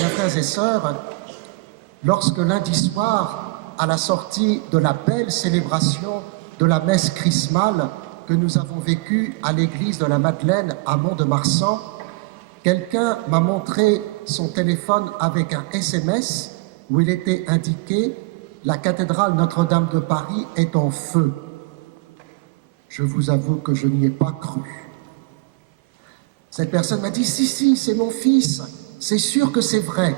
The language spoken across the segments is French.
Mes frères et sœurs, lorsque lundi soir, à la sortie de la belle célébration de la messe chrismale que nous avons vécue à l'église de la Madeleine à Mont-de-Marsan, quelqu'un m'a montré son téléphone avec un SMS où il était indiqué « La cathédrale Notre-Dame de Paris est en feu ». Je vous avoue que je n'y ai pas cru. Cette personne m'a dit « Si, c'est mon fils, c'est sûr que c'est vrai ».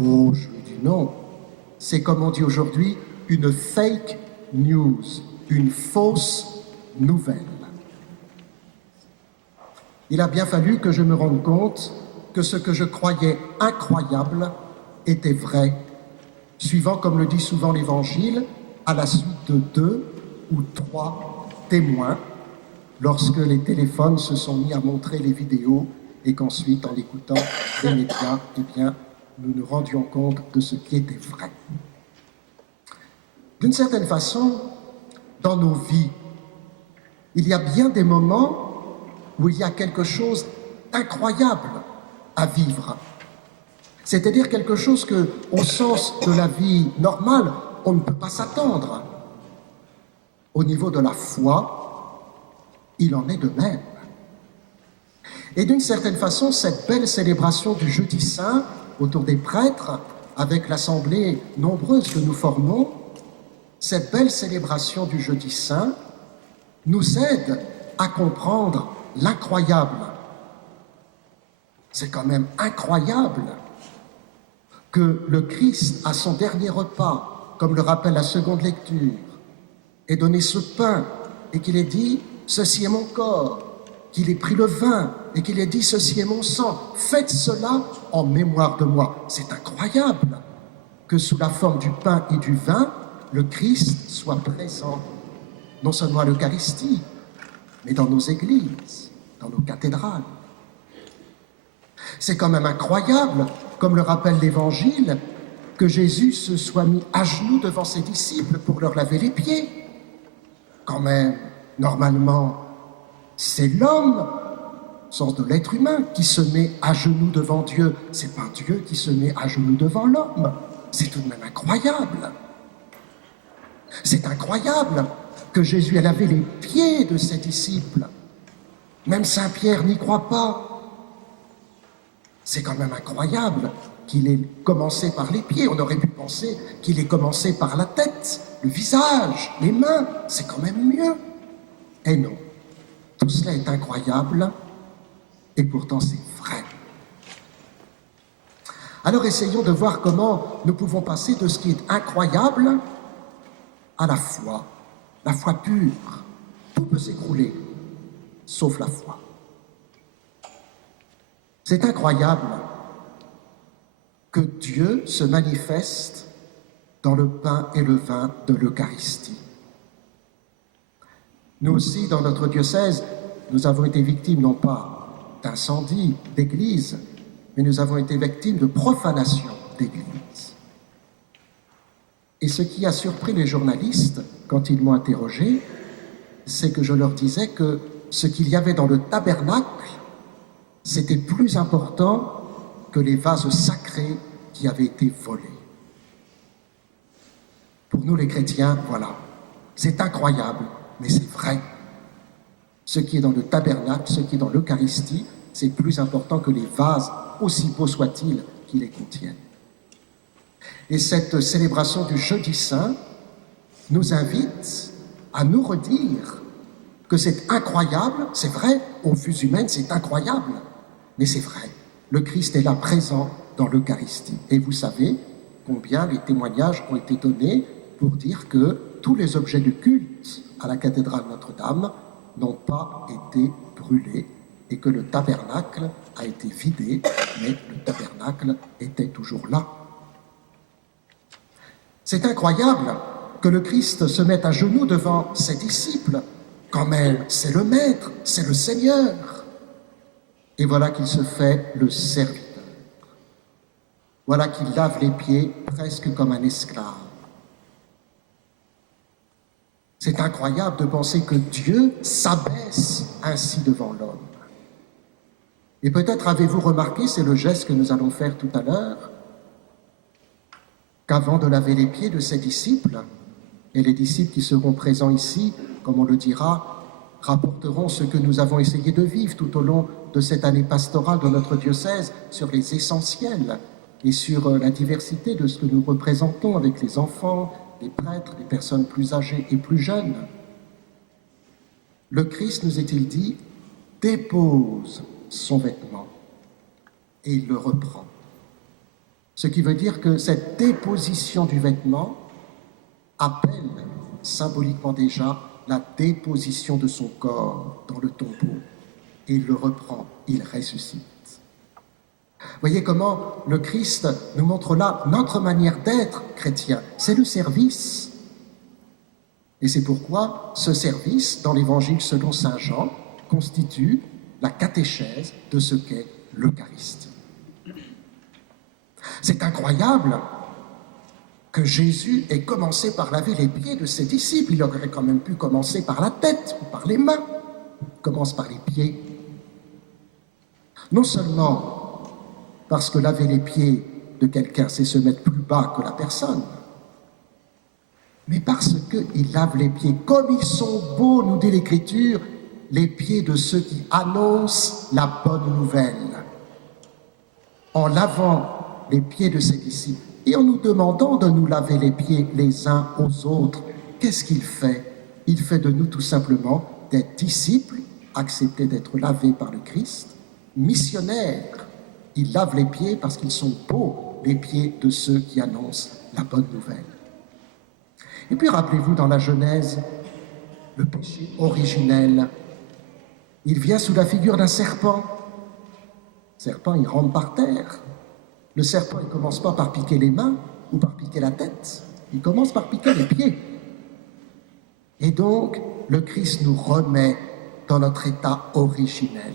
Oh, je lui dis non, c'est comme on dit aujourd'hui, une fake news, une fausse nouvelle. Il a bien fallu que je me rende compte que ce que je croyais incroyable était vrai, suivant, comme le dit souvent l'Évangile, à la suite de 2 ou 3 témoins, lorsque les téléphones se sont mis à montrer les vidéos et qu'ensuite, en écoutant les médias, eh bien, nous nous rendions compte de ce qui était vrai. D'une certaine façon, dans nos vies, il y a bien des moments où il y a quelque chose d'incroyable à vivre. C'est-à-dire quelque chose que, au sens de la vie normale, on ne peut pas s'attendre. Au niveau de la foi, il en est de même. Et d'une certaine façon, cette belle célébration du Jeudi Saint, autour des prêtres, avec l'assemblée nombreuse que nous formons, cette belle célébration du Jeudi Saint nous aide à comprendre l'incroyable. C'est quand même incroyable que le Christ, à son dernier repas, comme le rappelle la seconde lecture, ait donné ce pain et qu'il ait dit « Ceci est mon corps », qu'il ait pris le vin et qu'il ait dit « Ceci est mon sang, faites cela en mémoire de moi ». C'est incroyable que sous la forme du pain et du vin, le Christ soit présent, non seulement à l'Eucharistie, mais dans nos églises, dans nos cathédrales. C'est quand même incroyable, comme le rappelle l'Évangile, que Jésus se soit mis à genoux devant ses disciples pour leur laver les pieds. Quand même, normalement, c'est l'homme, au sens de l'être humain, qui se met à genoux devant Dieu. C'est pas Dieu qui se met à genoux devant l'homme. C'est tout de même incroyable. C'est incroyable que Jésus ait lavé les pieds de ses disciples. Même Saint Pierre n'y croit pas. C'est quand même incroyable qu'il ait commencé par les pieds. On aurait pu penser qu'il ait commencé par la tête, le visage, les mains. C'est quand même mieux. Et non, tout cela est incroyable et pourtant c'est vrai. Alors essayons de voir comment nous pouvons passer de ce qui est incroyable à la foi pure. Tout peut s'écrouler, sauf la foi. C'est incroyable que Dieu se manifeste dans le pain et le vin de l'Eucharistie. Nous aussi, dans notre diocèse, nous avons été victimes non pas d'incendie d'église, mais nous avons été victimes de profanation d'église. Et ce qui a surpris les journalistes, quand ils m'ont interrogé, c'est que je leur disais que ce qu'il y avait dans le tabernacle, c'était plus important que les vases sacrés qui avaient été volés. Pour nous les chrétiens, voilà, c'est incroyable, mais c'est vrai. Ce qui est dans le tabernacle, ce qui est dans l'Eucharistie, c'est plus important que les vases, aussi beaux soient-ils, qui les contiennent. Et cette célébration du Jeudi Saint nous invite à nous redire que c'est incroyable, c'est vrai, aux vues humaines, c'est incroyable, mais c'est vrai. Le Christ est là présent dans l'Eucharistie. Et vous savez combien les témoignages ont été donnés pour dire que tous les objets de culte à la cathédrale Notre-Dame n'ont pas été brûlés et que le tabernacle a été vidé, mais le tabernacle était toujours là. C'est incroyable que le Christ se mette à genoux devant ses disciples. Quand même, c'est le Maître, c'est le Seigneur. Et voilà qu'il se fait le serviteur. Voilà qu'il lave les pieds presque comme un esclave. C'est incroyable de penser que Dieu s'abaisse ainsi devant l'homme. Et peut-être avez-vous remarqué, c'est le geste que nous allons faire tout à l'heure, qu'avant de laver les pieds de ses disciples, et les disciples qui seront présents ici, comme on le dira, rapporteront ce que nous avons essayé de vivre tout au long de cette année pastorale de notre diocèse sur les essentiels et sur la diversité de ce que nous représentons avec les enfants, les prêtres, les personnes plus âgées et plus jeunes. Le Christ, nous est-il dit, dépose son vêtement et il le reprend. Ce qui veut dire que cette déposition du vêtement appelle symboliquement déjà la déposition de son corps dans le tombeau. Et il le reprend, il ressuscite. Voyez comment le Christ nous montre là notre manière d'être chrétien. C'est le service. Et c'est pourquoi ce service, dans l'Évangile selon saint Jean, constitue la catéchèse de ce qu'est l'Eucharistie. C'est incroyable que Jésus ait commencé par laver les pieds de ses disciples. Il aurait quand même pu commencer par la tête ou par les mains. Il commence par les pieds. Non seulement parce que laver les pieds de quelqu'un, c'est se mettre plus bas que la personne, mais parce qu'il lave les pieds comme ils sont beaux, nous dit l'Écriture, les pieds de ceux qui annoncent la bonne nouvelle. En lavant les pieds de ses disciples et en nous demandant de nous laver les pieds les uns aux autres, qu'est-ce qu'il fait? Il fait de nous tout simplement des disciples, acceptés d'être lavés par le Christ, missionnaires. Il lave les pieds parce qu'ils sont beaux, les pieds de ceux qui annoncent la bonne nouvelle. Et puis rappelez-vous dans la Genèse, le péché originel, il vient sous la figure d'un serpent. Le serpent, il rampe par terre. Le serpent, il ne commence pas par piquer les mains ou par piquer la tête, il commence par piquer les pieds. Et donc, le Christ nous remet dans notre état originel,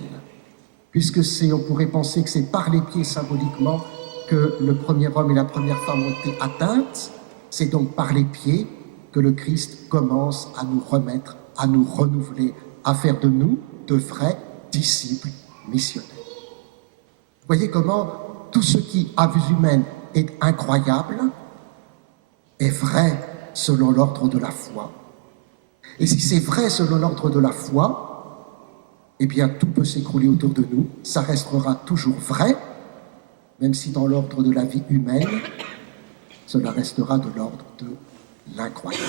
puisque on pourrait penser que c'est par les pieds symboliquement que le premier homme et la première femme ont été atteintes, c'est donc par les pieds que le Christ commence à nous remettre, à nous renouveler, à faire de nous de vrais disciples missionnaires. Voyez comment tout ce qui, à vue humaine, est incroyable, est vrai selon l'ordre de la foi. Et si c'est vrai selon l'ordre de la foi, eh bien tout peut s'écrouler autour de nous, ça restera toujours vrai, même si dans l'ordre de la vie humaine, cela restera de l'ordre de l'incroyable.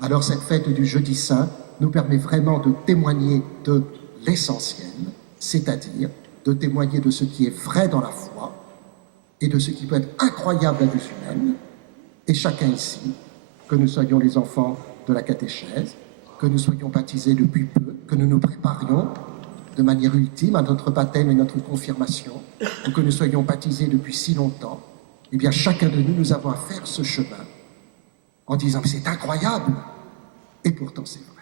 Alors cette fête du Jeudi Saint nous permet vraiment de témoigner de l'essentiel, c'est-à-dire de témoigner de ce qui est vrai dans la foi et de ce qui peut être incroyable à vue humaine, et chacun ici, que nous soyons les enfants de la catéchèse, que nous soyons baptisés depuis peu, que nous nous préparions de manière ultime à notre baptême et notre confirmation, ou que nous soyons baptisés depuis si longtemps, eh bien chacun de nous, nous avons à faire ce chemin en disant « c'est incroyable » et pourtant c'est vrai.